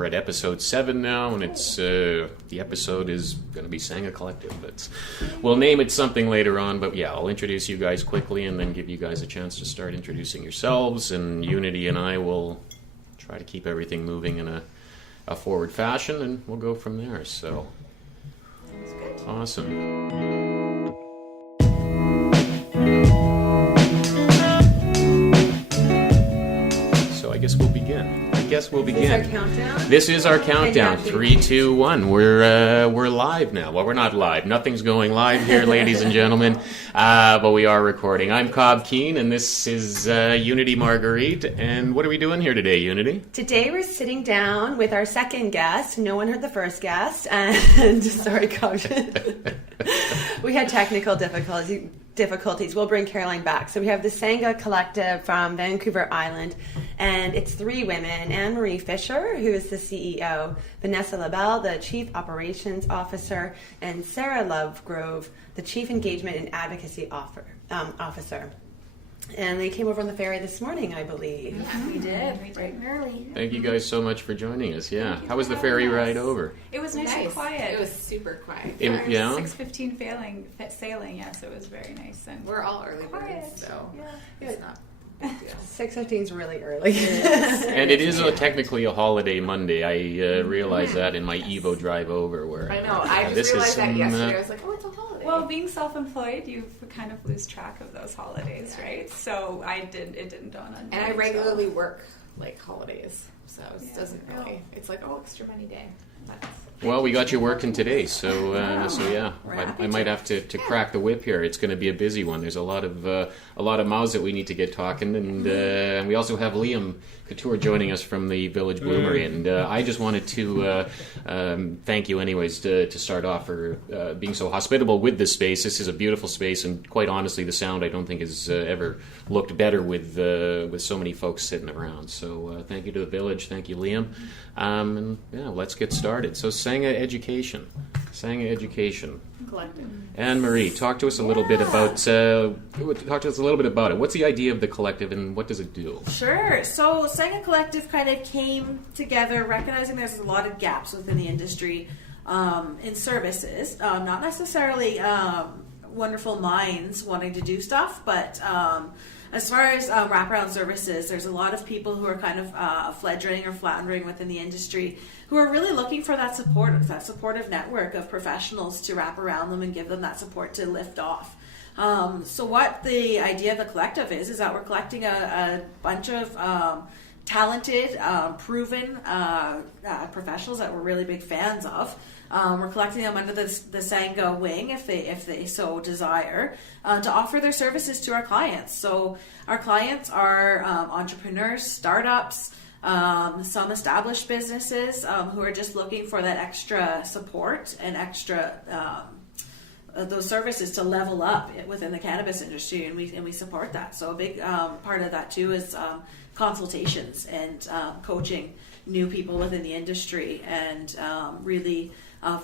we're at episode 7 now, and it's the episode is going to be Sangha Collective. We'll name it something later on, but yeah, I'll introduce you guys quickly and then give you guys a chance to start introducing yourselves, and Unity and I will try to keep everything moving in a forward fashion, and we'll go from there. So, Sounds good. Awesome. So I guess we'll begin. Is this our countdown? This is our countdown. 3, 2, 1. We're live now. Well, we're not live. Nothing's going live here, ladies and gentlemen. But we are recording. I'm Cobb Keane, and this is Unity Marguerite. And what are we doing here today, Unity? Today we're sitting down with our second guest. No one heard the first guest. And sorry, Cobb. We had technical difficulties. We'll bring Caroline back. So we have the Sangha Collective from Vancouver Island, and it's 3 women: Anne-Marie Fisher, who is the CEO, Vanessa LaBelle, the Chief Operations Officer, and Sarah Lovegrove, the Chief Engagement and Advocacy Officer. And they came over on the ferry this morning, I believe. Yeah, we did. We did early. Thank you guys so much for joining us. Yeah. How was the ferry ride over? It was nice and quiet. It was super quiet. Yeah. 6:15 sailing. Yes, it was very nice. And We're all early quiet. birds, so Yeah. it's not a big deal. 6:15 is really early. And it is technically a holiday Monday. I realized that in my Evo drive over. Where I know. I this just realized that some, yesterday. I was like, oh, it's a holiday. well, being self-employed, you kind of lose track of those holidays, right? So it didn't dawn on me. and I until- regularly work like holidays, so it Yeah. doesn't really. It's like, oh, extra money day. But Well, we got you working today, so yeah, We're I happy might to. have to crack the whip here. It's going to be a busy one. There's a lot of mouths that we need to get talking, and we also have Liam Couture joining us from the Village Bloomery, and I just wanted to thank you, anyways, to start off for being so hospitable with this space. This is a beautiful space, and quite honestly, the sound I don't think has ever looked better with so many folks sitting around. So thank you to the Village, thank you, Liam, and yeah, let's get started. So Sangha education. collective. Anne-Marie, talk to us a little bit about it. What's the idea of the collective, and what does it do? Sure. So Sangha Collective kind of came together recognizing there's a lot of gaps within the industry in services. Not necessarily wonderful minds wanting to do stuff, but as far as wraparound services, there's a lot of people who are kind of fledgling or floundering within the industry who are really looking for that support, that supportive network of professionals to wrap around them and give them that support to lift off. So what the idea of the collective is that we're collecting a bunch of talented, proven professionals that we're really big fans of. We're collecting them under the Sangha wing, if they so desire, to offer their services to our clients. So our clients are entrepreneurs, startups, some established businesses who are just looking for that extra support and extra those services to level up within the cannabis industry, and we support that. So a big part of that too is consultations and coaching new people within the industry, and really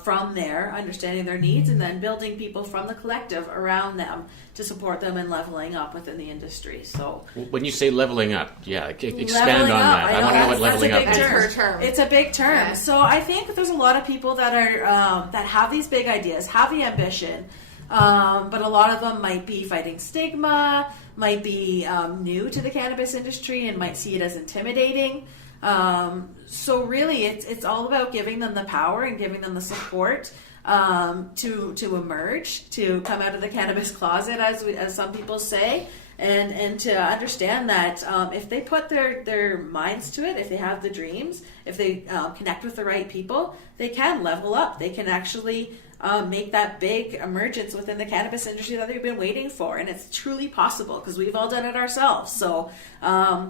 from there understanding their needs, and then building people from the collective around them to support them in leveling up within the industry. So When you say leveling up, expand leveling on up, that. I want to know what leveling up that's a is. big Her term. It's a big term. Yeah. So I think there's a lot of people that are that have these big ideas, have the ambition, but a lot of them might be fighting stigma, might be new to the cannabis industry, and might see it as intimidating. So really, it's all about giving them the power and giving them the support to emerge, to come out of the cannabis closet, as some people say, and to understand that if they put their minds to it, if they have the dreams, if they connect with the right people, they can level up. They can actually make that big emergence within the cannabis industry that they've been waiting for, and it's truly possible because we've all done it ourselves. So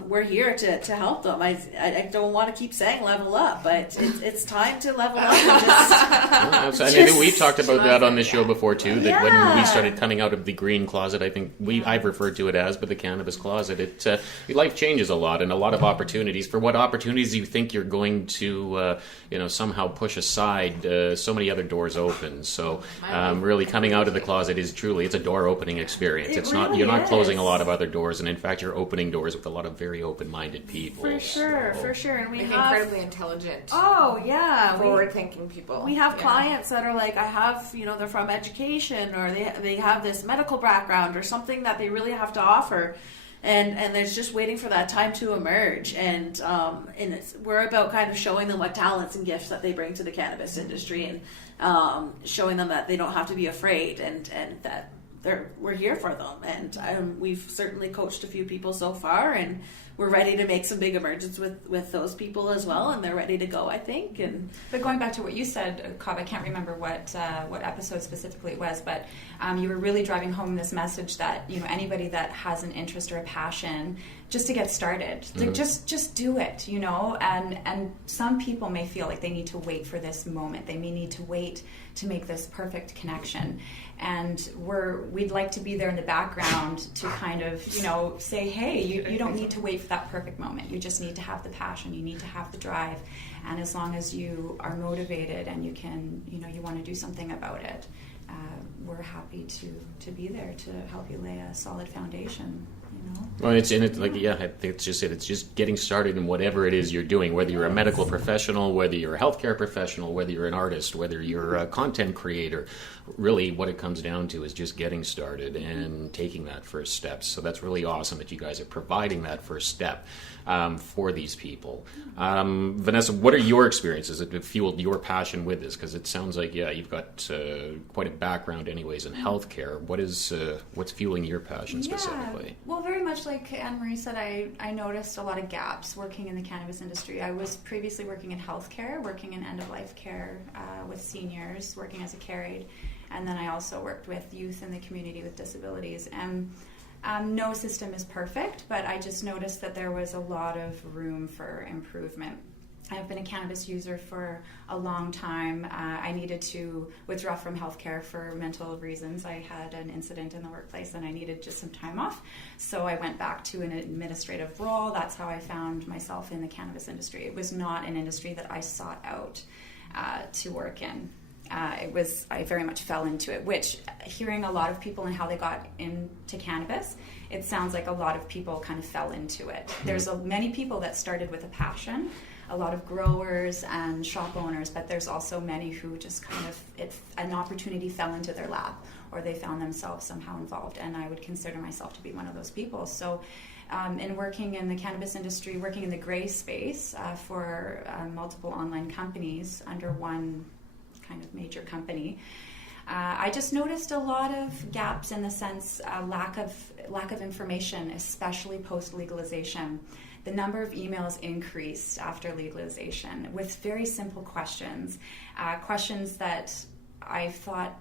we're here to help them. I don't want to keep saying level up, but it's time to level up. And I think we talked about that on this show before too. That when we started coming out of the green closet, I think I've referred to it as, but the cannabis closet. Life changes a lot, and a lot of opportunities. For what opportunities you think you're going to, somehow push aside, so many other doors open. So really coming out of the closet is truly, it's a door opening experience. It's not, you're not closing a lot of other doors, and in fact you're opening doors with a lot of very open-minded people. For sure. And we have incredibly intelligent. Oh yeah, forward-thinking people. We have clients that are like, I have, they're from education, or they have this medical background or something that they really have to offer, and there's just waiting for that time to emerge, and we're about kind of showing them what talents and gifts that they bring to the cannabis industry, and showing them that they don't have to be afraid, and that we're here for them, and we've certainly coached a few people so far, and we're ready to make some big emergence with those people as well, and they're ready to go, I think. But going back to what you said, Cobb, I can't remember what episode specifically it was, but you were really driving home this message that anybody that has an interest or a passion, just to get started, like just do it, and some people may feel like they need to wait for this moment. They may need to wait to make this perfect connection, and we'd like to be there in the background to kind of say, hey, you don't need to wait for that perfect moment. You just need to have the passion, you need to have the drive, and as long as you are motivated and you can you want to do something about it, we're happy to be there to help you lay a solid foundation. Well, I think it's just it. It's just getting started in whatever it is you're doing, whether you're a medical professional, whether you're a healthcare professional, whether you're an artist, whether you're a content creator. Really, what it comes down to is just getting started and taking that first step. So that's really awesome that you guys are providing that first step for these people. Vanessa, what are your experiences that have fueled your passion with this? Because it sounds like, you've got quite a background anyways in healthcare. What's fueling your passion specifically? Well, very much like Anne-Marie said, I noticed a lot of gaps working in the cannabis industry. I was previously working in healthcare, working in end-of-life care with seniors, working as a care aide, and then I also worked with youth in the community with disabilities. And no system is perfect, but I just noticed that there was a lot of room for improvement. I've been a cannabis user for a long time. I needed to withdraw from healthcare for mental reasons. I had an incident in the workplace and I needed just some time off. So I went back to an administrative role. That's how I found myself in the cannabis industry. It was not an industry that I sought out to work in. I very much fell into it, which, hearing a lot of people and how they got into cannabis, it sounds like a lot of people kind of fell into it. There's many people that started with a passion, a lot of growers and shop owners, but there's also many who just kind of, an opportunity fell into their lap, or they found themselves somehow involved, and I would consider myself to be one of those people. So in working in the cannabis industry, working in the gray space for multiple online companies under one kind of major company, I just noticed a lot of gaps in the sense lack of information, especially post legalization. The number of emails increased after legalization with very simple questions, questions that I thought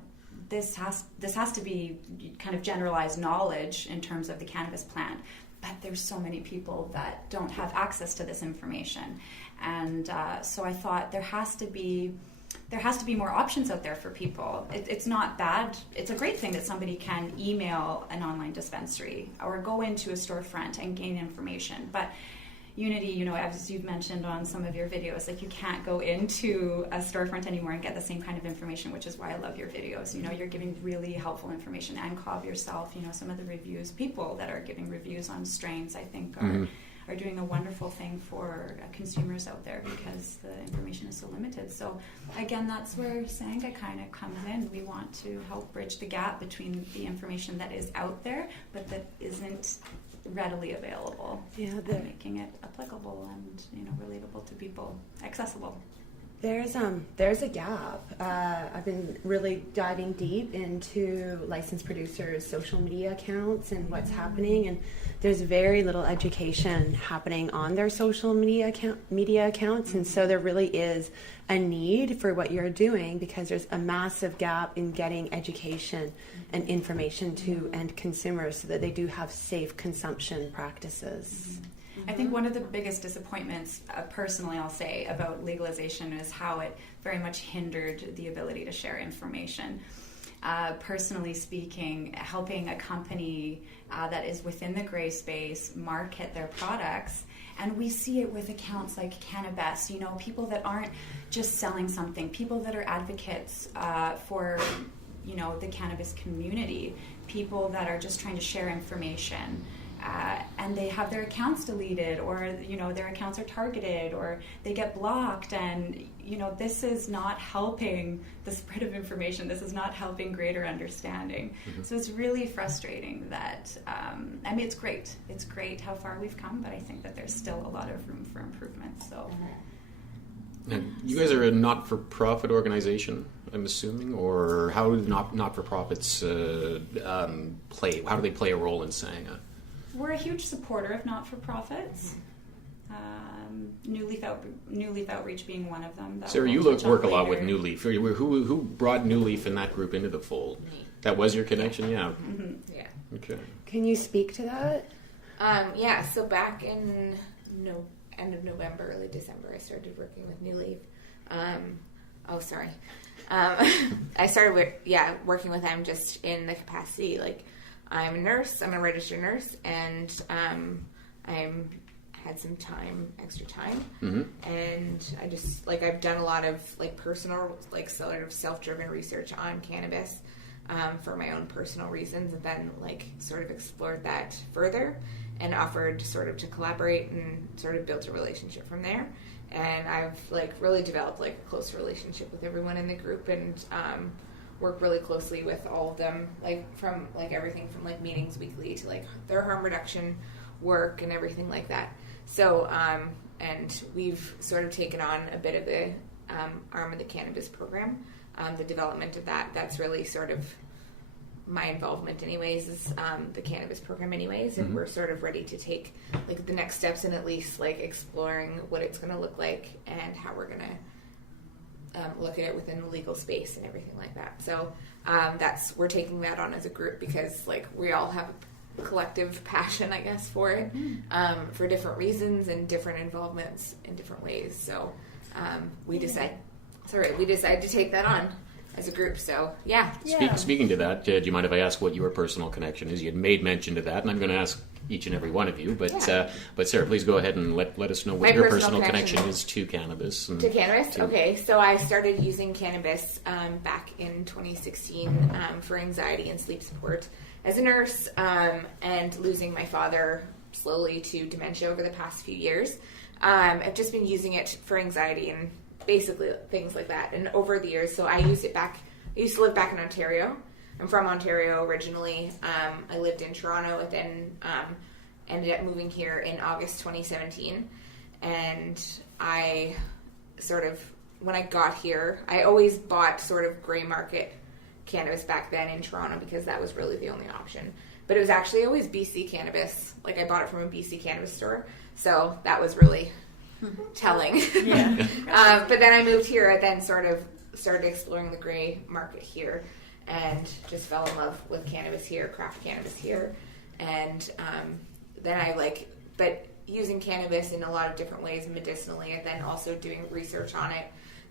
this has to be kind of generalized knowledge in terms of the cannabis plant. But there's so many people that don't have access to this information, and so I thought there has to be more options out there for people. It's not bad. It's a great thing that somebody can email an online dispensary or go into a storefront and gain information. But Unity, as you've mentioned on some of your videos, like you can't go into a storefront anymore and get the same kind of information, which is why I love your videos. You're giving really helpful information, and Cobb yourself, some of the reviews, people that are giving reviews on strains, I think are doing a wonderful thing for consumers out there because the information is so limited. So again, that's where Sangha kind of comes in. We want to help bridge the gap between the information that is out there but that isn't readily available, and making it applicable and relatable to people, accessible. There's a gap. I've been really diving deep into licensed producers' social media accounts and what's happening, and there's very little education happening on their social media accounts, and so there really is a need for what you're doing because there's a massive gap in getting education and information to end consumers so that they do have safe consumption practices. I think one of the biggest disappointments, personally I'll say, about legalization is how it very much hindered the ability to share information. Personally speaking, helping a company that is within the gray space market their products And we see it with accounts like Cannabis, you know, people that aren't just selling something, people that are advocates for, you know, the cannabis community, people that are just trying to share information. And they have their accounts deleted, or, you know, their accounts are targeted, or they get blocked. And, you know, this is not helping the spread of information. This is not helping greater understanding. So it's really frustrating that, I mean, it's great. It's great how far we've come, but I think that there's still a lot of room for improvement. So. And you guys are a not-for-profit organization, I'm assuming, or how do not-for-profits play? How do they play a role in sangha? We're a huge supporter of not-for-profits. New Leaf Outreach being one of them. Sarah, you work a lot with New Leaf. Who brought New Leaf and that group into the fold? Me. That was your connection, yeah. Yeah. Okay. Can you speak to that? Yeah, so back in end of November, early December, I started working with New Leaf. I started working with them just in the capacity, like, I'm a nurse, I'm a registered nurse, and I'm had some extra time, and I just, like, I've done a lot of, like, personal, like, sort of self-driven research on cannabis for my own personal reasons, and then, like, sort of explored that further and offered sort of to collaborate and sort of built a relationship from there. And I've, like, really developed, like, a close relationship with everyone in the group, and work really closely with all of them, like, from, like, everything from, like, meetings weekly to, like, their harm reduction work and everything like that. So, and we've sort of taken on a bit of the arm of the cannabis program, the development of that. That's really sort of my involvement anyways, is the cannabis program anyways, and we're sort of ready to take, like, the next steps in at least, like, exploring what it's going to look like and how we're going to look at it within the legal space and everything like that. So we're taking that on as a group because, like, we all have a collective passion, I guess, for it, for different reasons and different involvements in different ways. So we decided to take that on as a group. So Speaking to that, do you mind if I ask what your personal connection is? You had made mention to that, and I'm going to ask each and every one of you, but Sarah, please go ahead and let us know what your personal connection is to cannabis. To cannabis? Okay, so I started using cannabis back in 2016 for anxiety and sleep support as a nurse, and losing my father slowly to dementia over the past few years. I've just been using it for anxiety and basically things like that. And over the years, so I used to live back in Ontario. I'm from Ontario originally. I lived in Toronto, and then ended up moving here in August 2017. And I sort of, when I got here, I always bought sort of gray market cannabis back then in Toronto because that was really the only option. But it was actually always BC cannabis. Like, I bought it from a BC cannabis store. So that was really telling. Yeah. But then I moved here. I then sort of started exploring the gray market here, and just fell in love with cannabis here, craft cannabis here. And then but using cannabis in a lot of different ways medicinally, and then also doing research on it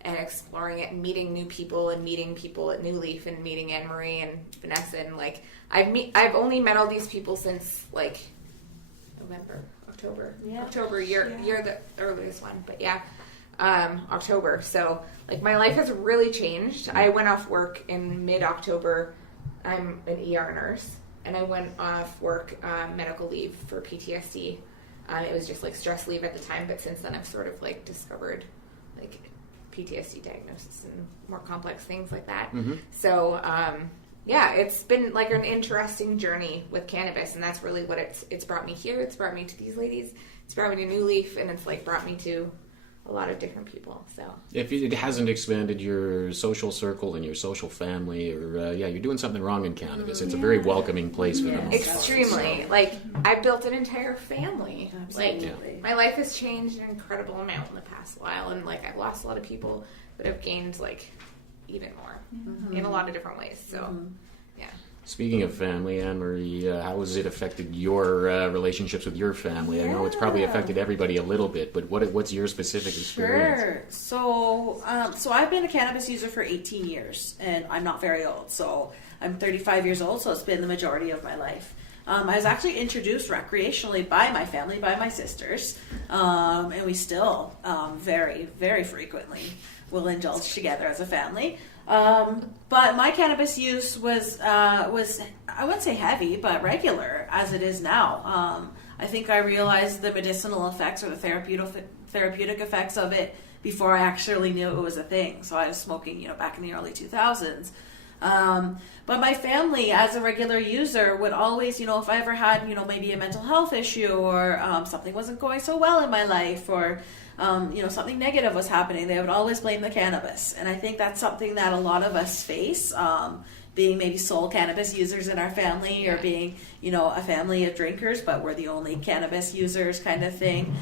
and exploring it and meeting new people and meeting people at New Leaf and meeting Anne-Marie and Vanessa. And, like, I've only met all these people since, like, October. You're the earliest one, but October. So, like, my life has really changed. I went off work in mid-October. I'm an ER nurse, and I went off work medical leave for PTSD. It was just, like, stress leave at the time, but since then I've sort of, like, discovered, like, PTSD diagnosis and more complex things like that. So it's been, like, an interesting journey with cannabis, and that's really what it's brought me here. It's brought me to these ladies. It's brought me to New Leaf, and it's, like, brought me to a lot of different people. So if it hasn't expanded your social circle and your social family, or you're doing something wrong in cannabis. It's a very welcoming place for them. Extremely. Like, I built an entire family. Absolutely. Like, my life has changed an incredible amount in the past while, and, like, I've lost a lot of people, but I've gained, like, even more in a lot of different ways. So Speaking of family, Anne-Marie, how has it affected your relationships with your family? I know it's probably affected everybody a little bit, but what's your specific experience? Sure. So I've been a cannabis user for 18 years, and I'm not very old. So I'm 35 years old, so it's been the majority of my life. I was actually introduced recreationally by my family, by my sisters, and we still very, very frequently will indulge together as a family. But my cannabis use was I wouldn't say heavy, but regular as it is now. I think I realized the medicinal effects or the therapeutic effects of it before I actually knew it was a thing. So I was smoking, back in the early 2000s. But my family, as a regular user, would always, if I ever had, maybe a mental health issue or something wasn't going so well in my life or, something negative was happening, they would always blame the cannabis. And I think that's something that a lot of us face, being maybe sole cannabis users in our family or being, a family of drinkers, but we're the only cannabis users kind of thing.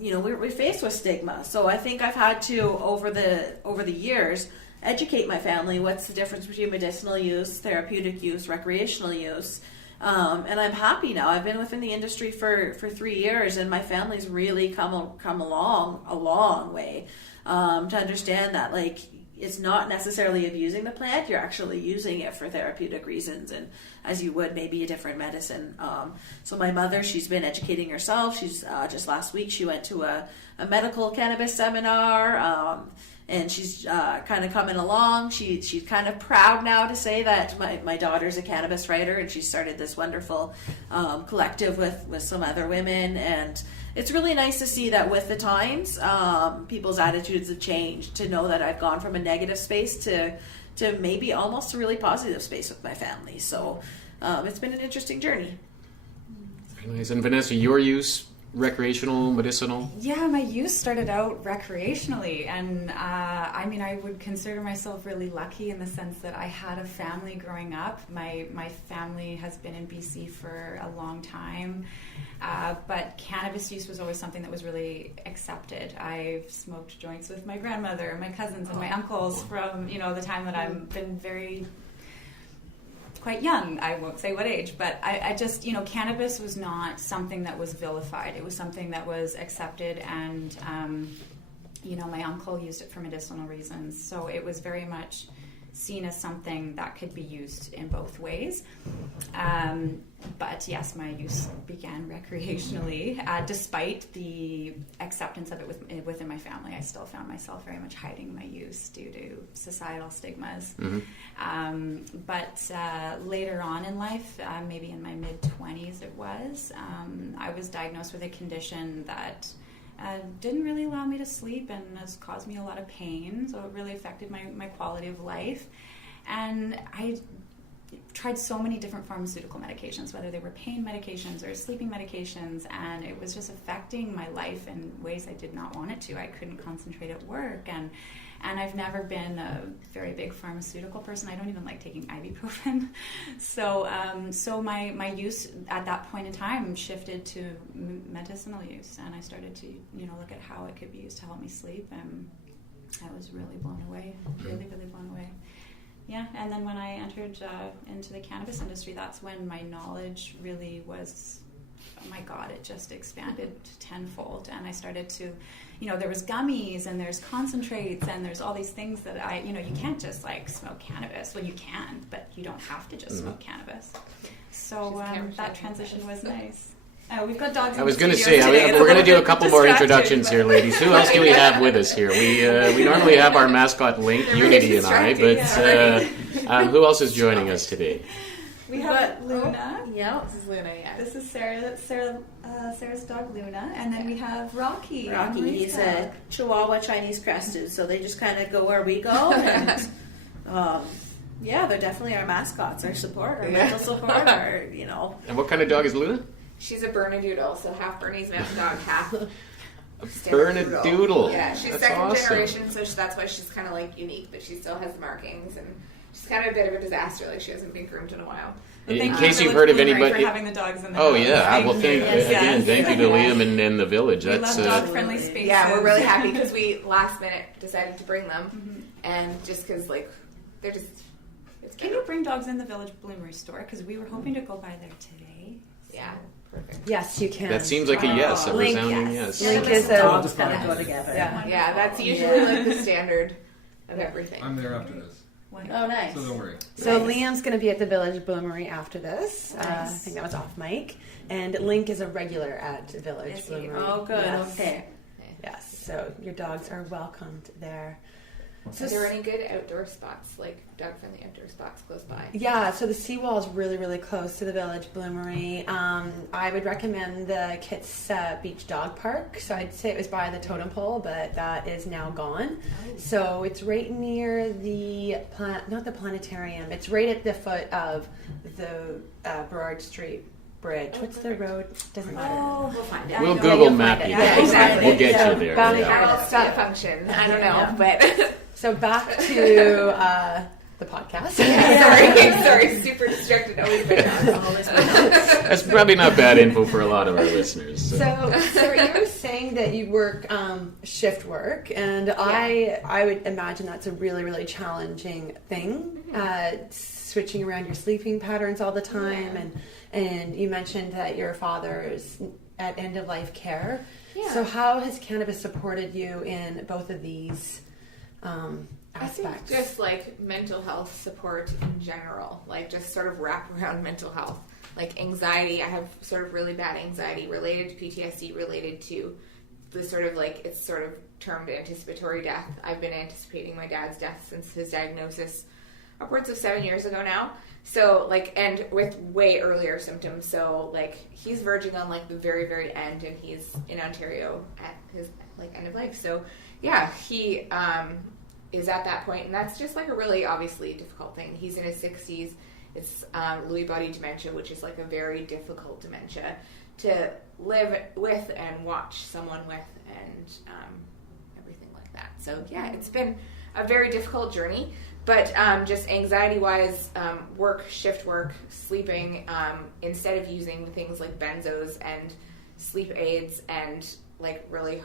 We're faced with stigma. So I think I've had to, over the years, educate my family what's the difference between medicinal use, therapeutic use, recreational use. And I'm happy now. I've been within the industry for 3 years, and my family's really come along a long way to understand that it's not necessarily abusing the plant. You're actually using it for therapeutic reasons, and as you would maybe a different medicine. So my mother, she's been educating herself. She's just last week she went to a medical cannabis seminar. And she's kind of coming along. She's kind of proud now to say that my daughter's a cannabis writer, and she started this wonderful collective with some other women. And it's really nice to see that with the times, people's attitudes have changed, to know that I've gone from a negative space to maybe almost a really positive space with my family. So it's been an interesting journey. Very nice. And Vanessa, your use? Recreational, medicinal? Yeah, my use started out recreationally, and I would consider myself really lucky in the sense that I had a family growing up. My family has been in BC for a long time, but cannabis use was always something that was really accepted. I've smoked joints with my grandmother, my cousins, and my uncles from the time that I've been quite young. I won't say what age, but I just, cannabis was not something that was vilified. It was something that was accepted, and, my uncle used it for medicinal reasons. So it was very much seen as something that could be used in both ways. But yes, my use began recreationally. Despite the acceptance of it within my family, I still found myself very much hiding my use due to societal stigmas. Mm-hmm. But later on in life, maybe in my mid-20s it was, I was diagnosed with a condition that didn't really allow me to sleep and has caused me a lot of pain, so it really affected my quality of life. And I tried so many different pharmaceutical medications, whether they were pain medications or sleeping medications, and it was just affecting my life in ways I did not want it to. I couldn't concentrate at work, and I've never been a very big pharmaceutical person. I don't even like taking ibuprofen. So my use at that point in time shifted to medicinal use, and I started to look at how it could be used to help me sleep, and I was really blown away, really, really blown away. Yeah, and then when I entered into the cannabis industry, that's when my knowledge really was, oh my God, it just expanded tenfold. And I started to, there was gummies and there's concentrates and there's all these things that you can't just smoke cannabis. Well, you can, but you don't have to just smoke cannabis. So that transition was nice. Oh, we've got dogs. I was going to say, we're going to do a couple more introductions here, ladies. Who else do we have with us here? We normally have our mascot Link, Unity, and I, but who else is joining us today? We have Luna. Yeah, this is Luna. Yeah, this is Sarah. That's Sarah's dog Luna, and then we have Rocky. Rocky, he's a Chihuahua Chinese crested, so they just kind of go where we go, and they're definitely our mascots, our support, our mental support, And what kind of dog is Luna? She's a Bernedoodle, so half Bernese Mountain Dog, half Bernedoodle. Yeah, she's that's second awesome. generation, so that's why she's kind of unique, but she still has the markings, and she's kind of a bit of a disaster. She hasn't been groomed in a while. In case you've heard of anybody, for having the dogs in the house. Yeah. Well, thank you to Liam and the village. We That's love dog-friendly spaces. Yeah, we're really happy because we last minute decided to bring them, and just because they're just. Can you bring dogs in the Village Bloomery store? Because we were hoping to go by there today. Yeah. Perfect. Yes, you can. That seems like a yes, a Link, resounding yes. Link is all just kind of go together. Yeah, that's usually the standard of everything. I'm there after this. Oh, nice. So don't worry. So Nice. Liam's going to be at the Village Bloomery after this. I Nice. think that was off mic. And Link is a regular at Village Yes, he- Bloomery. Oh, good. Yes. Okay. Yes, so your dogs are welcomed there. So Are there any good outdoor spots, like dog-friendly outdoor spots close by? yeah, so the seawall is really, really close to the Village Bloomery. I would recommend the Kits Beach Dog Park. So I'd say it was by the totem pole, but that is now gone. So it's right near the, not the planetarium, it's right at the foot of the Burrard Street Bridge. What's the road? Doesn't matter. Oh, We'll find it. We'll Yeah, Google you'll map find you. it. Yeah, exactly. We'll get So, you there. Valley yeah. Garden. I'll see a function. I don't know, Yeah. but So back to the podcast. sorry, super distracted always by dogs. That's probably not bad info for a lot of our listeners. So you were saying that you work shift work, and I would imagine that's a really, really challenging thing, switching around your sleeping patterns all the time, and you mentioned that your father is at end of life care. Yeah. So how has cannabis supported you in both of these I think aspects? just like mental health support in general, like just sort of wrap around mental health. Like anxiety, I have sort of really bad anxiety related to PTSD, related to the sort of like, it's sort of termed anticipatory death. I've been anticipating my dad's death since his diagnosis upwards of 7 years ago now. So like, and with way earlier symptoms. So like he's verging on like the very, very end, and he's in Ontario at his like end of life. So yeah, he is at that point, and that's just like a really obviously difficult thing. He's in his 60s. It's Lewy body dementia, which is like a very difficult dementia to live with and watch someone with, and everything like that. So yeah, it's been a very difficult journey. But just anxiety-wise, shift work, sleeping, instead of using things like benzos and sleep aids and like really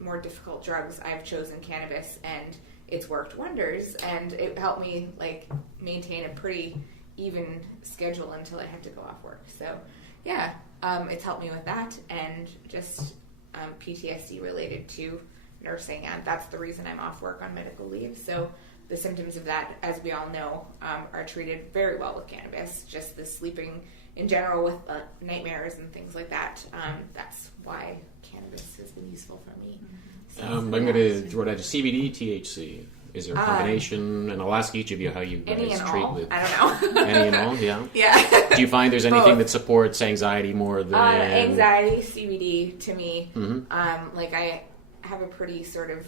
more difficult drugs, I've chosen cannabis, and it's worked wonders. And it helped me like maintain a pretty even schedule until I had to go off work. So yeah, it's helped me with that, and just PTSD related to nursing, and that's the reason I'm off work on medical leave. So the symptoms of that, as we all know, are treated very well with cannabis. Just the sleeping in general with nightmares and things like that. That's why cannabis has been useful for me. I'm going to throw it out to CBD, THC. Is there a combination? And I'll ask each of you how you Any guys and treat all? with I don't know. any and all. Yeah. Yeah. Do you find there's anything Both. that supports anxiety more than Anxiety, CBD to me. Mm-hmm. Like I have a pretty sort of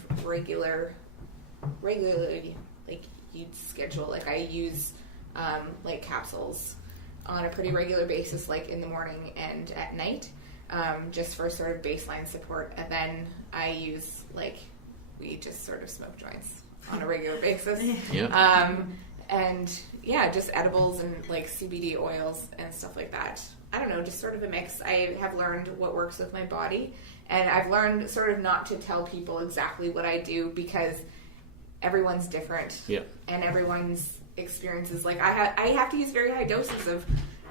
regularly like you'd schedule. Like I use like capsules on a pretty regular basis, like in the morning and at night, just for sort of baseline support. And then I use we just sort of smoke joints on a regular basis. Yeah. And yeah, just edibles and like CBD oils and stuff like that. I don't know, just sort of a mix. I have learned what works with my body, and I've learned sort of not to tell people exactly what I do, because everyone's different. Yeah. And everyone's experiences. Like I have to use very high doses of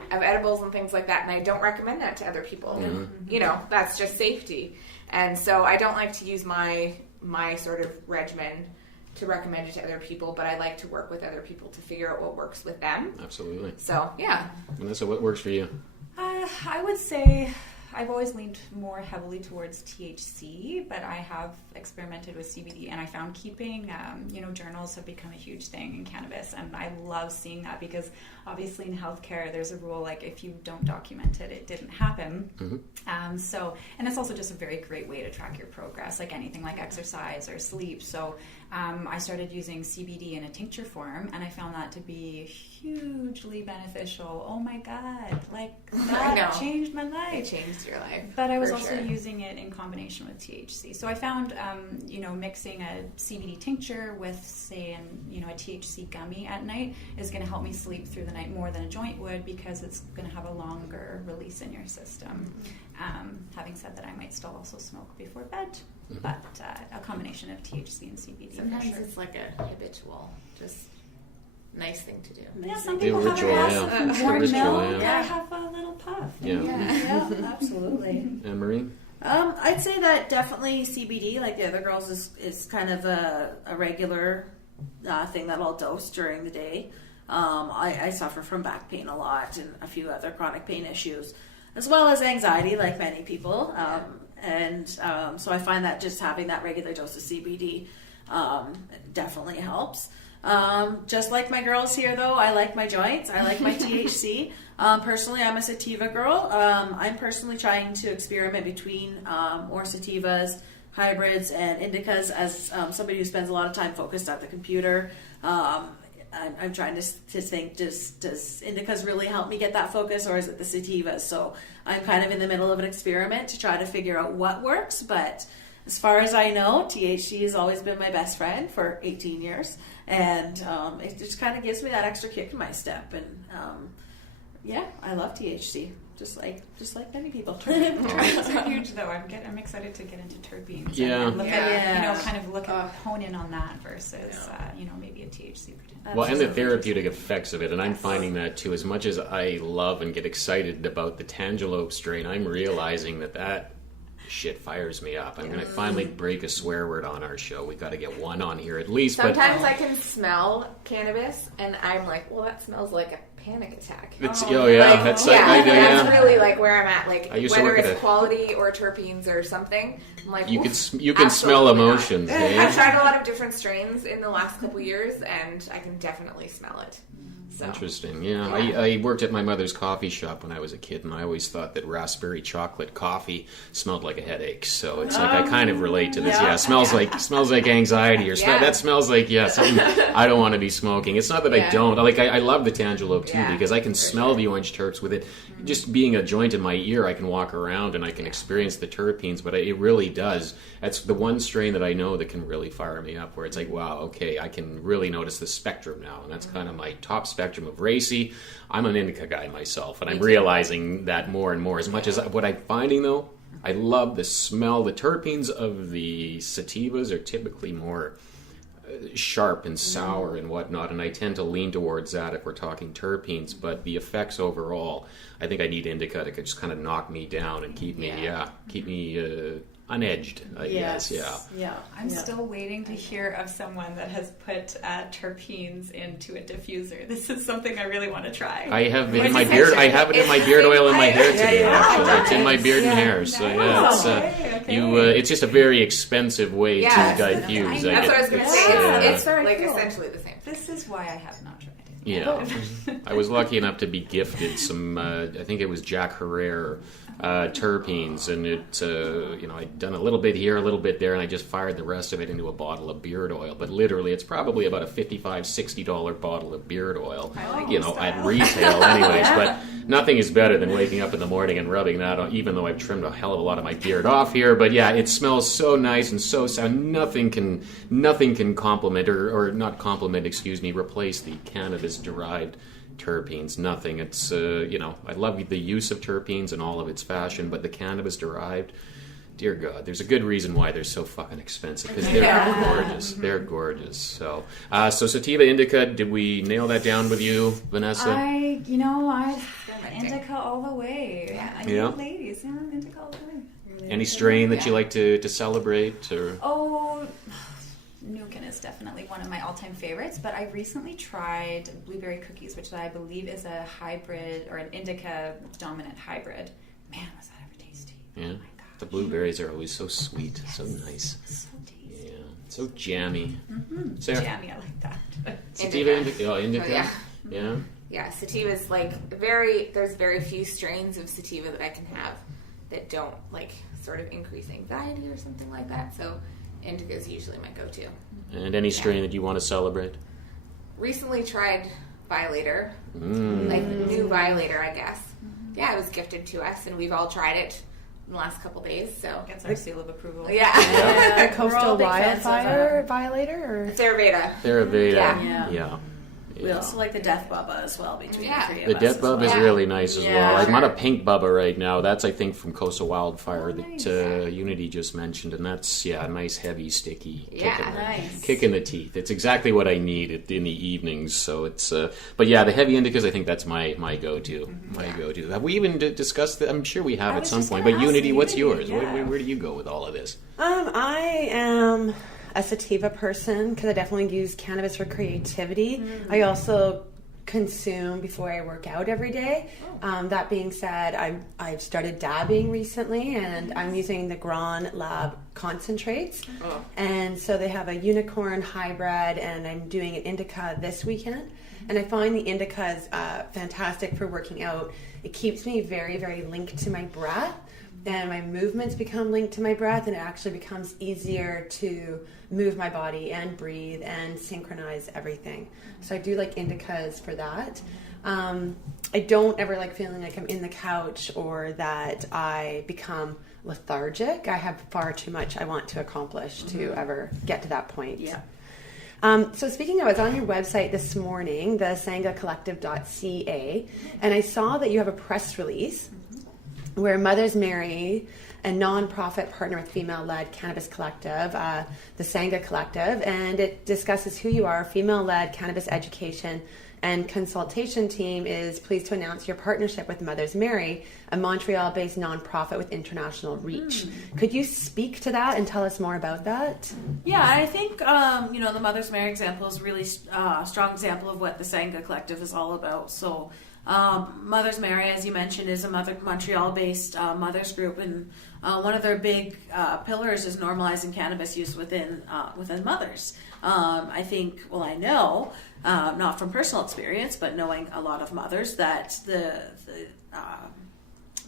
edibles and things like that, and I don't recommend that to other people. Mm-hmm. You know, that's just safety. And so I don't like to use my sort of regimen to recommend it to other people, but I like to work with other people to figure out what works with them. Absolutely. So yeah. Vanessa, what works for you? I would say I've always leaned more heavily towards THC, but I have experimented with CBD, and I found keeping, journals have become a huge thing in cannabis, and I love seeing that, because obviously in healthcare there's a rule, like if you don't document it, it didn't happen. Mm-hmm. And it's also just a very great way to track your progress, like anything like exercise or sleep. So I started using CBD in a tincture form, and I found that to be hugely beneficial. Oh my God, that changed my life. It changed your life. But I was for also sure. using it in combination with THC. So I found, mixing a CBD tincture with, say, a THC gummy at night is going to help me sleep through the night more than a joint would, because it's going to have a longer release in your system. Having said that, I might still also smoke before bed, but a combination of THC and CBD. Sometimes for sure. it's like a habitual, just nice thing to do. Yeah, some The people have ritual, a glass yeah. of warm Ritual, milk. yeah. I have a little puff. Yeah. Yeah, absolutely. And Marie? I'd say that definitely CBD, like the other girls, is kind of a regular thing that I'll dose during the day. I suffer from back pain a lot and a few other chronic pain issues, as well as anxiety, like many people. So I find that just having that regular dose of CBD definitely helps. Just like my girls here, though, I like my joints. I like my THC. Personally, I'm a sativa girl. I'm personally trying to experiment between more sativas, hybrids, and indicas. As somebody who spends a lot of time focused at the computer, I'm trying to think, does indicas really help me get that focus, or is it the sativas? So I'm kind of in the middle of an experiment to try to figure out what works. But as far as I know, THC has always been my best friend for 18 years. And it just kind of gives me that extra kick in my step. And I love THC, just like many people. Terpenes are huge, though. I'm excited to get into terpenes. Yeah. And look at, kind of look at hone in on that versus, maybe a THC. Well, and the therapeutic effects of it, and I'm finding that too. As much as I love and get excited about the Tangelope strain, I'm realizing that shit fires me up. I'm going to finally break a swear word on our show. We got to get one on here at least. Sometimes I can smell cannabis, and I'm like, well, that smells like a panic attack. That's really like where I'm at. Like whether it's quality or terpenes or something, I'm like, you can smell emotions. I've tried a lot of different strains in the last couple years, and I can definitely smell it. So. Interesting. Yeah. I worked at my mother's coffee shop when I was a kid, and I always thought that raspberry chocolate coffee smelled like a headache. So it's like I kind of relate to this. Yeah, it smells like anxiety, or that smells like something I don't want to be smoking. It's not that I don't. I love the Tangelope too, because I can smell the orange terps with it. Just being a joint in my ear, I can walk around and I can experience the terpenes, but it really does. That's the one strain that I know that can really fire me up, where it's like, wow, okay, I can really notice the spectrum now, and that's kind of my top spectrum of racy. I'm an indica guy myself, and I'm realizing that more and more. As much as what I'm finding, though, I love the smell. The terpenes of the sativas are typically more sharp and sour and whatnot, and I tend to lean towards that if we're talking terpenes. But the effects overall, I think I need indica to just kind of knock me down and keep me unedged, I guess. I'm still waiting to hear of someone that has put terpenes into a diffuser. This is something I really want to try. I have it in my beard. I have it in my beard oil in my hair today. Actually, it's in my beard and hair. So it's just a very expensive way to diffuse. That's what I was going to say. It's like cool. Essentially the same. This is why I have not tried it. Yeah, I was lucky enough to be gifted some. I think it was Jack Herrera terpenes, and I'd done a little bit here, a little bit there, and I just fired the rest of it into a bottle of beard oil. But literally, it's probably about a $55-$60 bottle of beard oil, at retail, anyways. But nothing is better than waking up in the morning and rubbing that on, even though I've trimmed a hell of a lot of my beard off here. But yeah, it smells so nice and so sound. Nothing can complement or not complement, replace the cannabis-derived terpenes. Nothing. It's I love the use of terpenes in all of its fashion, but the cannabis derived, dear God, there's a good reason why they're so fucking expensive, because they're gorgeous. They're gorgeous. So sativa, indica, did we nail that down with you, Vanessa? I indica all the way. Ladies, indica all the way. Really. Any strain that you like to celebrate, or? Nukin is definitely one of my all-time favorites, but I recently tried blueberry cookies, which I believe is a hybrid, or an indica dominant hybrid. Man, was that ever tasty. Yeah. Oh my gosh. The blueberries are always so sweet, so nice. So tasty. Yeah. So jammy. Mm-hmm. Jammy, I like that. Sativa, indica? Yeah. Yeah, sativa's there's very few strains of sativa that I can have that don't sort of increase anxiety or something like that. So indica is usually my go-to. And any strain that you want to celebrate? Recently tried Violator, the new Violator, I guess. Mm-hmm. Yeah, it was gifted to us, and we've all tried it in the last couple days. So gets our seal of approval. Yeah. Coastal Wildfire Violator or Theraveda. Yeah. We also like the Death Bubba as well between the three of us. The Death Bubba is really nice as well. I'm on a pink Bubba right now. That's, I think, from Coastal Wildfire that Unity just mentioned. And that's, a nice, heavy, sticky kick in the teeth. It's exactly what I need in the evenings. So it's, but yeah, the heavy indicas, I think that's my go-to. Mm-hmm. My go-to. Have we even discussed that? I'm sure we have at some point. But Unity, what's yours? Where do you go with all of this? I am a sativa person because I definitely use cannabis for creativity. I also consume before I work out every day. That being said, I've started dabbing recently, and I'm using the Gran Lab concentrates. And so they have a unicorn hybrid, and I'm doing an indica this weekend. And I find the indica is fantastic for working out. It keeps me very, very linked to my breath. And my movements become linked to my breath, and it actually becomes easier to move my body and breathe and synchronize everything. So I do like indicas for that. I don't ever like feeling like I'm in the couch or that I become lethargic. I have far too much I want to accomplish to ever get to that point. Yeah. So speaking of, I was on your website this morning, the sanghacollective.ca, and I saw that you have a press release where Mothers Marry, a non-profit partner with female-led cannabis collective, the Sangha Collective, and it discusses who you are. Female-led cannabis education and consultation team is pleased to announce your partnership with Mothers Marry, a Montreal-based non-profit with international reach. Could you speak to that and tell us more about that? Yeah, I think the Mothers Marry example is really strong example of what the Sangha Collective is all about. So. Mothers Marry, as you mentioned, is a Montreal-based mothers group, and one of their big pillars is normalizing cannabis use within mothers. I think, I know, not from personal experience, but knowing a lot of mothers, that the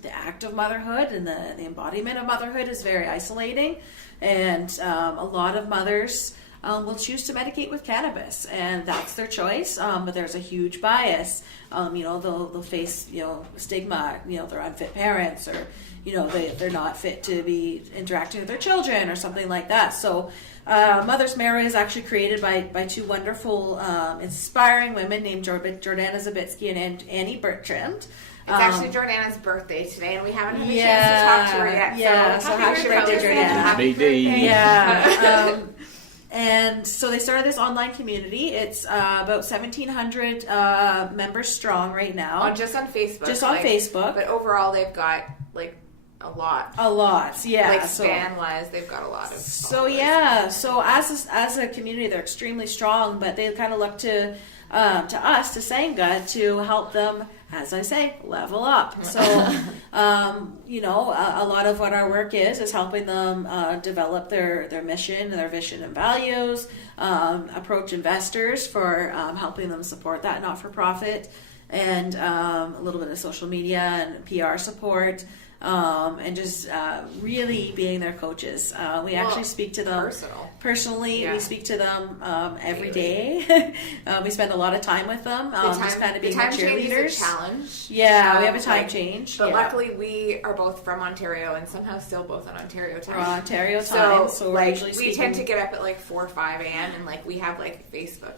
act of motherhood and the embodiment of motherhood is very isolating, and a lot of mothers will choose to medicate with cannabis, and that's their choice. But there's a huge bias. They'll face stigma. They're unfit parents, or they're not fit to be interacting with their children, or something like that. So, Mothers Marry is actually created by two wonderful, inspiring women named Jordana Zabitsky and Annie Bertrand. It's actually Jordana's birthday today, and we haven't had a chance to talk to her yet. Yeah, so happy birthday, Jordana. Happy day. Yeah. And so they started this online community. It's about 1,700 members strong right now. Just on Facebook. Just on Facebook. But overall, they've got a lot. A lot, yeah. Span-wise, they've got a lot of. So yeah. So as a community, they're extremely strong. But they kind of look to us, to Sangha, to help them, as I say, level up. So, a lot of what our work is helping them develop their mission, their vision and values, approach investors for helping them support that not-for-profit, and a little bit of social media and PR support. And just really being their coaches. We actually speak to them personally. Yeah. We speak to them every day. We spend a lot of time with them, just kind of being their cheerleaders. Is a challenge. Yeah, we have a time change. But luckily, we are both from Ontario, and somehow still both on Ontario time. We're on Ontario time, so we're usually we tend to get up at 4 or 5 a.m. and we have Facebook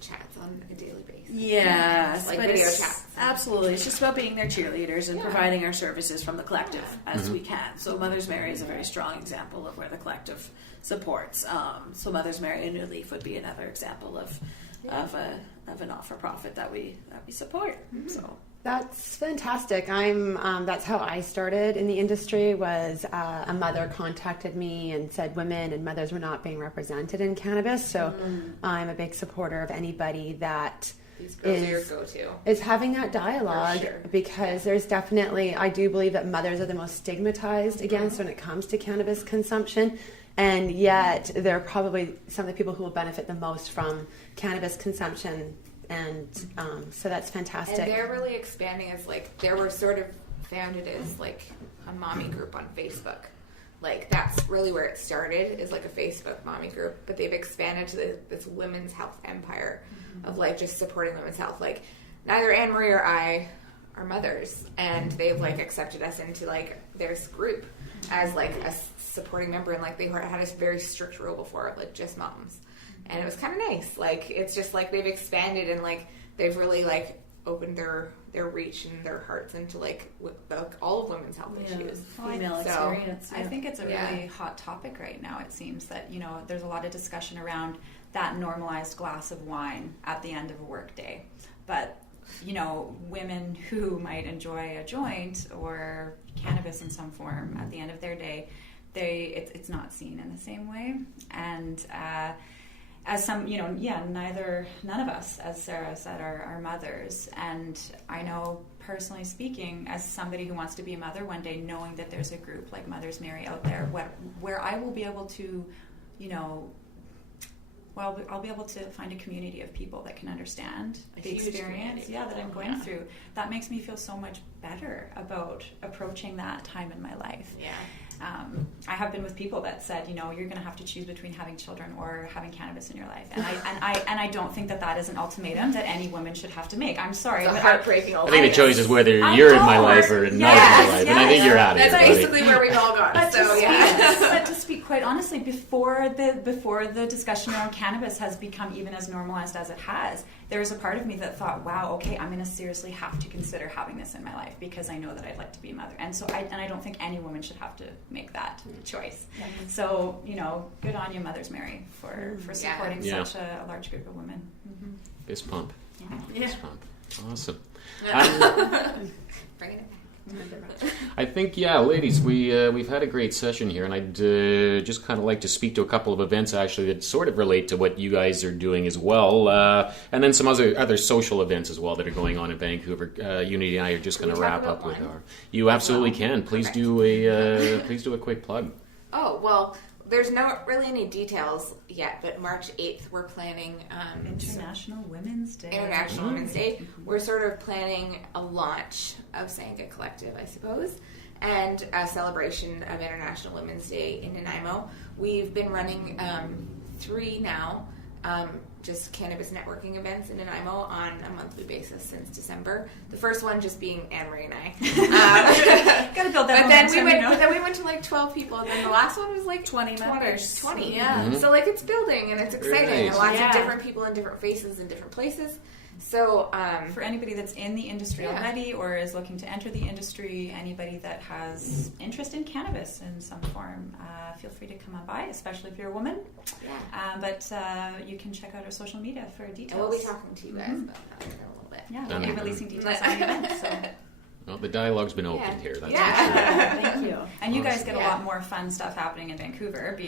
chats on a daily basis. Yes, but video chats. Absolutely. It's just about being their cheerleaders and providing our services from the collective as we can. So Mothers Marry is a very strong example of where the collective supports. So Mothers Marry and New Leaf would be another example of a not-for-profit that we support. So that's fantastic. That's how I started in the industry. Was a mother contacted me and said women and mothers were not being represented in cannabis. So I'm a big supporter of anybody that is having that dialogue, because there's definitely, I do believe that mothers are the most stigmatized against when it comes to cannabis consumption, and yet they're probably some of the people who will benefit the most from cannabis consumption. And so that's fantastic. And they're really expanding as they were sort of founded as a mommy group on Facebook. That's really where it started, is a Facebook mommy group, but they've expanded to this women's health empire of just supporting women's health. Neither Anne Marie or I are mothers, and they've accepted us into their group as a supporting member, and they had a very strict rule before, just moms. And it was kind of nice. It's just they've expanded, and they've really opened their reach and their hearts into all of women's health issues. Female experience. I think it's a really hot topic right now. It seems that there's a lot of discussion around that normalized glass of wine at the end of a work day. But women who might enjoy a joint or cannabis in some form at the end of their day, it's not seen in the same way. And as some, none of us, as Sarah said, are mothers. And I know, personally speaking, as somebody who wants to be a mother one day, knowing that there's a group like Mother's Mary out there where I will be able to, I'll be able to find a community of people that can understand the experience that I'm going through. That makes me feel so much better about approaching that time in my life. Yeah. I have been with people that said, you're going to have to choose between having children or having cannabis in your life, and I don't think that is an ultimatum that any woman should have to make. I'm sorry, it's but heartbreaking. I think the choice is whether you're in my life or not in my life, and I think you're out of it. That's basically where we've all gone. But So to speak quite honestly, before the discussion around cannabis has become even as normalized as it has, there was a part of me that thought, wow, okay, I'm going to seriously have to consider having this in my life because I know that I'd like to be a mother. And so I don't think any woman should have to make that choice. Yeah. So, good on you, Mother's Mary, for supporting such a large group of women. Mm-hmm. Fist pump. Yeah. Fist pump. Awesome. Bringing it back. I think, ladies, we've had a great session here, and I'd just kind of like to speak to a couple of events actually that sort of relate to what you guys are doing as well, and then some other social events as well that are going on in Vancouver. Unity and I are just going to wrap up with our. You absolutely can. Please do a quick plug. Oh well. There's not really any details yet, but March 8th we're planning International Women's Day. Women's Day. We're sort of planning a launch of Sangha Collective, I suppose, and a celebration of International Women's Day in Nanaimo. We've been running 3 now, just cannabis networking events in Nanaimo on a monthly basis since December. The first one just being Anne-Marie and I. Gotta build that but momentum, then we went to like 12 people, and then the last one was like 20 members. 20, yeah. Mm-hmm. So like it's building and it's exciting. Nice. And lots of different people and different faces in different places. So for anybody that's in the industry already or is looking to enter the industry, anybody that has interest in cannabis in some form, feel free to come on by, especially if you're a woman. Yeah. But you can check out our social media for details. And we'll be talking to you guys about that in a little bit. Yeah, we'll be releasing details on the event. So. Well, the dialogue's been opened here. That's for sure. Thank you. And you guys get a lot more fun stuff happening in Vancouver.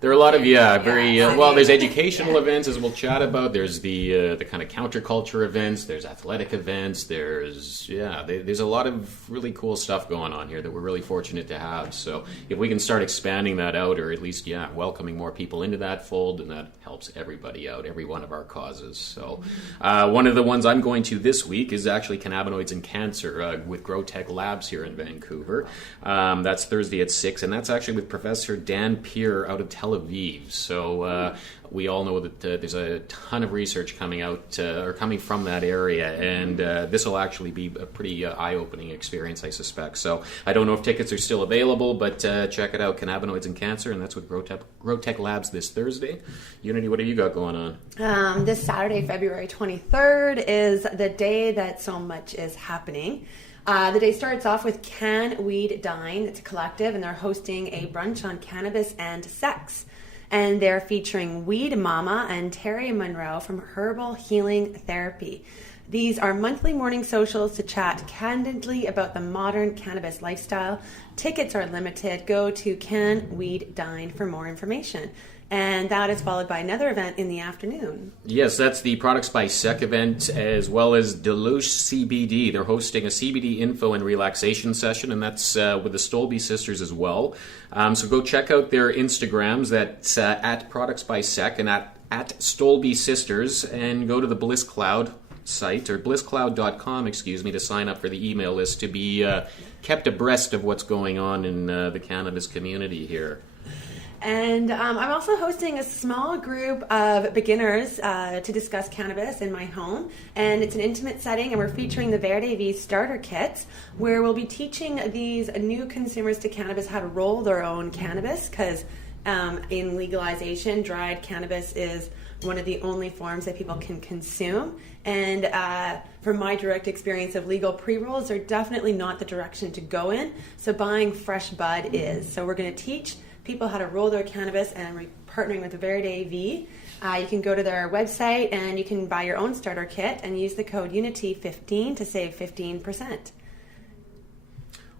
There are a lot of there's educational events as we'll chat about. There's the kind of counterculture events. There's athletic events. There's a lot of really cool stuff going on here that we're really fortunate to have. So if we can start expanding that out, or at least welcoming more people into that fold, and that helps everybody out, every one of our causes. So one of the ones I'm going to this week is actually cannabinoids and cancer with GrowTech Labs here in Vancouver. That's Thursday at 6, and that's actually with Professor Dan Peer out of Tel Aviv. So we all know that there's a ton of research coming out or coming from that area, and this will actually be a pretty eye-opening experience, I suspect. So I don't know if tickets are still available, but check it out, Cannabinoids and Cancer, and that's with GrowTech Labs this Thursday. Unity, what have you got going on? This Saturday, February 23rd, is the day that so much is happening. The day starts off with Can Weed Dine. It's a collective, and they're hosting a brunch on cannabis and sex. And they're featuring Weed Mama and Terry Monroe from Herbal Healing Therapy. These are monthly morning socials to chat candidly about the modern cannabis lifestyle. Tickets are limited. Go to Can Weed Dine for more information. And that is followed by another event in the afternoon. Yes, that's the Products by Sec event, as well as Deluche CBD. They're hosting a CBD info and relaxation session, and that's with the Stolby sisters as well. So go check out their Instagrams. That's at Products by Sec and at Stolby Sisters, and go to the Bliss Cloud site, or blisscloud.com, to sign up for the email list to be kept abreast of what's going on in the cannabis community here. And I'm also hosting a small group of beginners to discuss cannabis in my home. And it's an intimate setting, and we're featuring the Verde V starter kits, where we'll be teaching these new consumers to cannabis how to roll their own cannabis, because in legalization, dried cannabis is one of the only forms that people can consume. And from my direct experience of legal pre-rolls, they're definitely not the direction to go in. So buying fresh bud is. So we're going to teach people how to roll their cannabis, and we're partnering with Verde V. You can go to their website and you can buy your own starter kit and use the code UNITY15 to save 15%.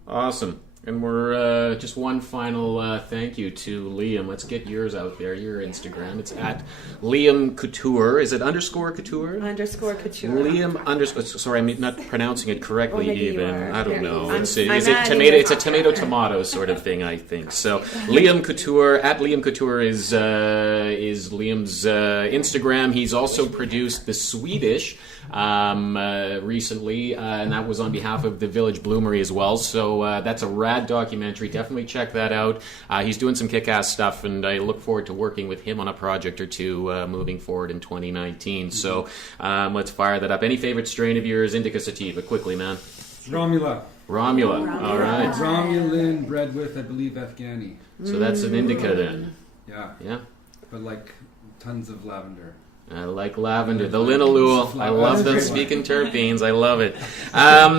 Awesome. And we're just one final thank you to Liam. Let's get yours out there, your Instagram. It's at Liam Couture. Is it underscore couture? Underscore couture. Liam underscore. Sorry, I'm not pronouncing it correctly. Well, maybe you even are. I don't know. I'm Is it adding tomato? it. It's a tomato sort of thing, I think. So Liam Couture at Liam Couture is Liam's Instagram. He's also produced the Swedish recently, and that was on behalf of the Village Bloomery as well. So that's a rad documentary. Definitely check that out. He's doing some kick-ass stuff, and I look forward to working with him on a project or two moving forward in 2019. So let's fire that up. Any favorite strain of yours? Indica sativa, quickly, man. Romula. All right. Romulan, bred with, I believe, Afghani. So that's an indica then. Yeah. But like tons of lavender. I like lavender, the linalool. I love them speaking terpenes. I love it.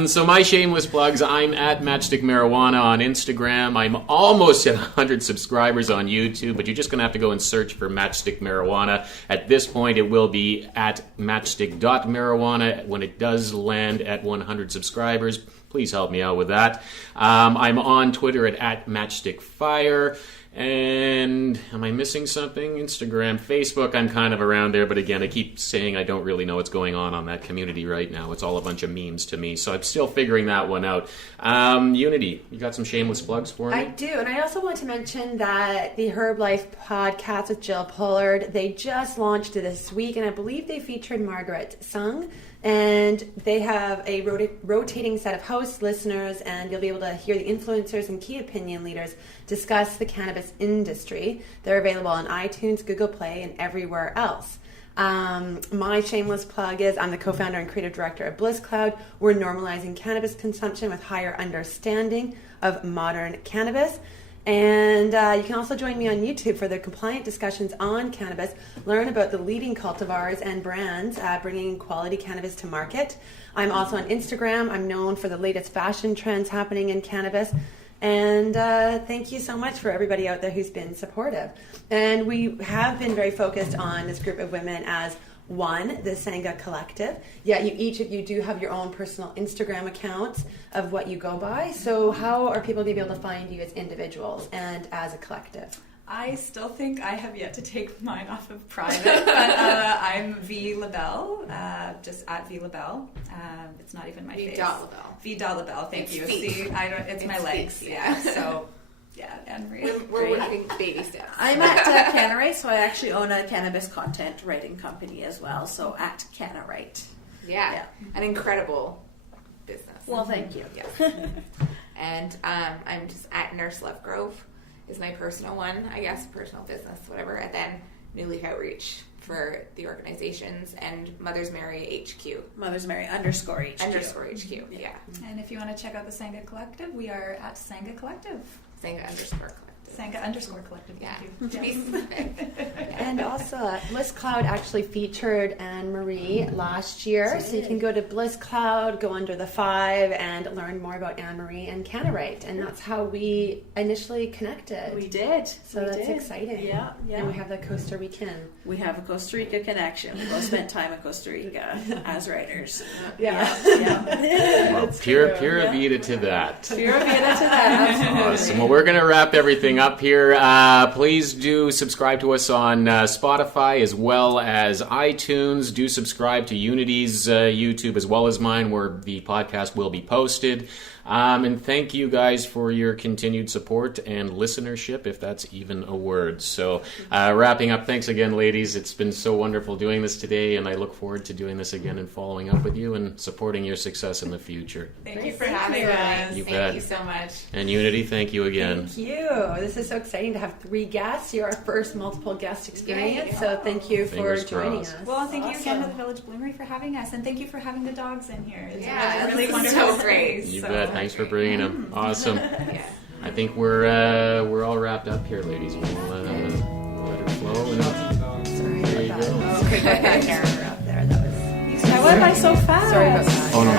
So my shameless plugs, I'm at Matchstick Marijuana on Instagram. I'm almost at 100 subscribers on YouTube, but you're just going to have to go and search for Matchstick Marijuana. At this point, it will be at matchstick.marijuana. When it does land at 100 subscribers, please help me out with that. I'm on Twitter at matchstickfire. And am I missing something? Instagram, Facebook, I'm kind of around there, but again, I keep saying I don't really know what's going on that community right now. It's all a bunch of memes to me, so I'm still figuring that one out. Unity, you got some shameless plugs for me? I do, and I also want to mention that the Herb Life podcast with Jill Pollard, they just launched this week, and I believe they featured Margaret Sung. And they have a rotating set of hosts, listeners, and you'll be able to hear the influencers and key opinion leaders discuss the cannabis industry. They're available on iTunes, Google Play, and everywhere else. My shameless plug is I'm the co-founder and creative director of Bliss Cloud. We're normalizing cannabis consumption with higher understanding of modern cannabis. And you can also join me on YouTube for the compliant discussions on cannabis, learn about the leading cultivars and brands bringing quality cannabis to market. I'm also on Instagram. I'm known for the latest fashion trends happening in cannabis. And thank you so much for everybody out there who's been supportive. And we have been very focused on this group of women as one, the Sangha Collective. Yeah, each of you do have your own personal Instagram accounts of what you go by. So how are people going to be able to find you as individuals and as a collective? I still think I have yet to take mine off of private, but I'm V Labelle, just at V Labelle. It's not even my face. V Labelle. Thank you. Feet. See, it's my legs. Feet, yeah. So. Yeah, Anne-Marie. We're working baby steps. I'm at Canarite, so I actually own a cannabis content writing company as well. So at Canarite. Yeah. An incredible business. Well, thank you. Yes. And I'm just at Nurse Lovegrove is my personal one, I guess, personal business, whatever. And then New Leaf Outreach for the organizations and Mother's Mary HQ. Mother's Mary _HQ. _HQ, yeah. And if you want to check out the Sangha Collective, we are at Sangha Collective. Sangha _collective. Sangha _collective. Yeah. Thank you. To be specific. And also, Bliss Cloud actually featured Anne-Marie last year. So you can go to Bliss Cloud, go under the 5, and learn more about Anne-Marie and Canarite. And that's how we initially connected. We did. So that's exciting. Yeah. And we have the Costa Rican. We have a Costa Rica connection. We both spent time in Costa Rica as writers. Yeah. Well, pure vida to that. Pure vida to that. Awesome. Well, we're going to wrap everything up here. Please do subscribe to us on Spotify as well as iTunes. Do subscribe to Unity's YouTube as well as mine, where the podcast will be posted. And thank you guys for your continued support and listenership, if that's even a word. So wrapping up, thanks again, ladies. It's been so wonderful doing this today, and I look forward to doing this again and following up with you and supporting your success in the future. Thank you for having us. You Thank bet. you so much. And Unity, thank you again. Thank you. This is so exciting to have 3 guests. You're our first multiple guest experience, so thank you for Fingers joining crossed. us. Well, thank you again to the Village Bloomery for having us, and thank you for having the dogs in here. It's Yeah, really this is wonderful so great. space. You So- bet. Thanks for bringing them. Awesome. Yeah. I think we're all wrapped up here, ladies. We'll let it flow. And Sorry there you about that. go. Okay, got that camera up there. That was... Why went by so fast? Sorry about that. Oh no,